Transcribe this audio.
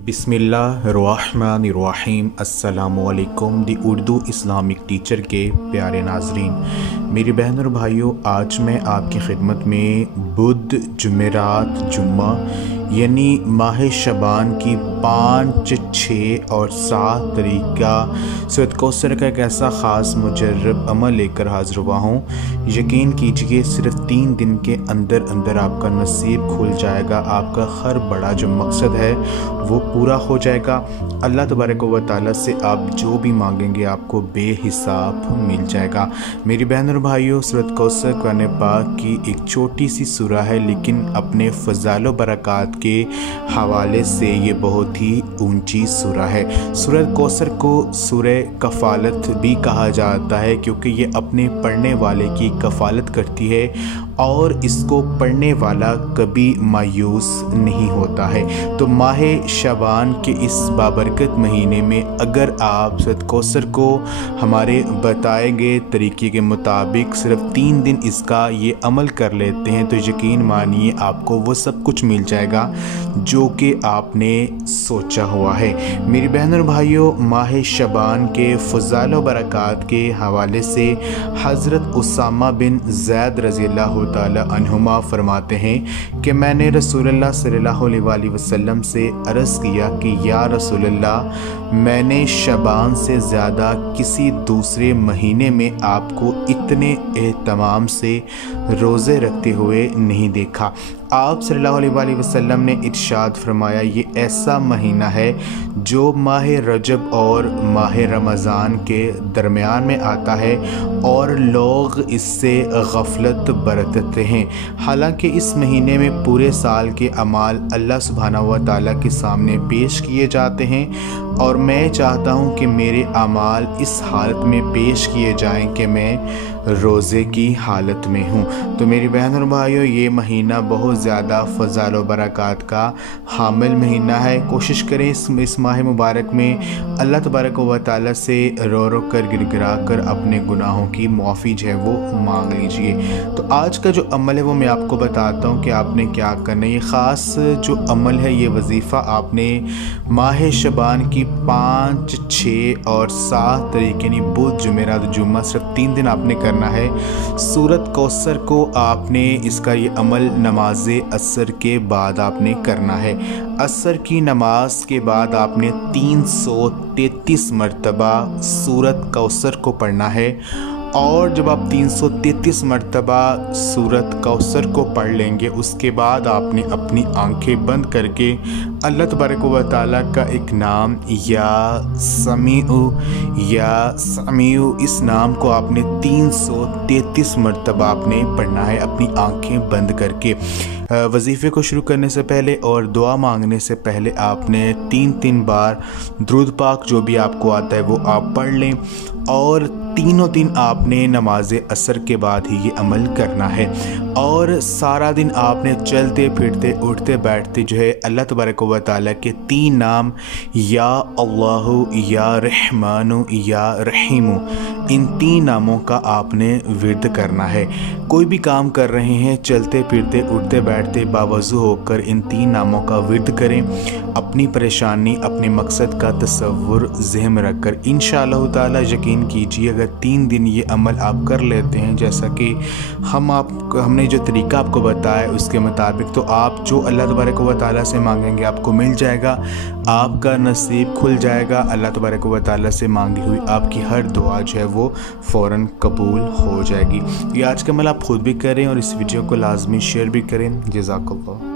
बिस्मिल्लाहिर्रहमानिर्रहीम। अस्सलामुअलैकुम दी Urdu Islamic teacher के प्यारे नाजरीन, मेरी बहन और भाइयों, आज मैं आपकी खिदमत में बुध, जुमेरात, जुम्मा यानी माह शबान की 5, 6 और 7 तारीख का सूरत कौसर का एक ऐसा ख़ास मुजर्रब अमल लेकर हाज़िर हुआ हूँ। यकीन कीजिए सिर्फ 3 दिन के अंदर अंदर आपका नसीब खुल जाएगा, आपका हर बड़ा जो मकसद है वो पूरा हो जाएगा। अल्लाह तबारक व तआला से आप जो भी मांगेंगे आपको बेहिसाब मिल जाएगा। मेरी बहन और भाइयों, सूरत कौसर कुरान पाक की एक छोटी सी सूरा है, लेकिन अपने फ़ज़ाइल व बरक़ात के हवाले से ये बहुत ही ऊंची सूरा है। सूरत कौसर को सूरह कफ़ालत भी कहा जाता है, क्योंकि ये अपने पढ़ने वाले की कफ़ालत करती है और इसको पढ़ने वाला कभी मायूस नहीं होता है। तो माह शबान के इस बाबरकत महीने में अगर आप सूरत कौसर को हमारे बताए गए तरीके के मुताबिक सिर्फ 3 दिन इसका ये अमल कर लेते हैं, तो यकीन मानिए आपको वो सब कुछ मिल जाएगा जो कि आपने सोचा हुआ है। मेरी बहन और भाइयों, माह शबान के फ़ज़ाइल व बरक़ात के हवाले से हज़रत उसामा बिन ज़ैद रज़ियल्लाहु ताला अन्हुमा फरमाते हैं कि मैंने रसूलुल्लाह सल्लल्लाहु अलैहि वसल्लम से अर्ज़ किया कि या रसूलल्लाह, मैंने शबान से ज़्यादा किसी दूसरे महीने में आपको इतने एहतमाम से रोज़े रखते हुए नहीं देखा। आप सल्लल्लाहु अलैहि वसल्लम ने इरशाद फरमाया, ये ऐसा महीना है जो माह रजब और माह रमज़ान के दरमियान में आता है और लोग इससे गफलत बरतते हैं। हालांकि इस महीने में पूरे साल के अमाल अल्लाह सुब्हानहू व तआला के सामने पेश किए जाते हैं और मैं चाहता हूँ कि मेरे अमाल इस हालत में पेश किए जाएं कि मैं रोज़े की हालत में हूँ। तो मेरी बहन और भाइयों, ये महीना बहुत ज़्यादा फ़ज़ाइल व बरक़ात का हामिल महीना है। कोशिश करें इस माह मुबारक में अल्लाह तबारक व तआला से रो रो कर गिड़गिड़ा कर अपने गुनाहों की मुआफ़ी जो है वो मांग लीजिए। तो आज का जो अमल है वो मैं आपको बताता हूँ कि आपने क्या करना है। ये ख़ास जो अमल है, ये वजीफ़ा आपने माह शबान की 5, 6 और 7 तारीख यानी बुध, जुमेरात, जुम्मा सिर्फ 3 दिन आपने करना है। सूरत कौसर को आपने इसका ये अमल नमाज असर के बाद आपने करना है। असर की नमाज के बाद आपने 333 मरतबा सूरत कौसर को पढ़ना है और जब आप 333 मरतबा सूरत कौसर को पढ़ लेंगे, उसके बाद आपने अपनी आंखें बंद करके अल्लाह तबारक व तआला का एक नाम या समीउ इस नाम को आपने 333 मरतबा आपने पढ़ना है अपनी आंखें बंद करके। वजीफ़े को शुरू करने से पहले और दुआ मांगने से पहले आपने 3 बार दुरूद पाक जो भी आपको आता है वो आप पढ़ लें और तीनों दिन आपने नमाज असर के बाद ही ये अमल करना है। और सारा दिन आपने चलते फिरते उठते बैठते जो है अल्लाह तबारक व तआला के 3 नाम या अल्लाहु, या रहमानु, या रहीमु, इन 3 नामों का आपने विर्द करना है। कोई भी काम कर रहे हैं, चलते फिरते उठते बैठते बावजू होकर इन 3 नामों का विर्द करें। अपनी परेशानी, अपने मकसद का तसव्वुर ज़हन में रखकर इंशाअल्लाह ताला यकीन कीजिए अगर 3 दिन ये अमल आप कर लेते हैं जैसा कि हमने जो तरीका आपको बताया उसके मुताबिक, तो आप जो अल्लाह तबारक व तआला से मांगेंगे आपको मिल जाएगा, आपका नसीब खुल जाएगा। अल्लाह तबारक व तआला से मांगी हुई आपकी हर दुआ जो है वो फ़ौरन कबूल हो जाएगी। ये आज का अमल आप खुद भी करें और इस वीडियो को लाजमी शेयर भी करें। जज़ाकल्लाह।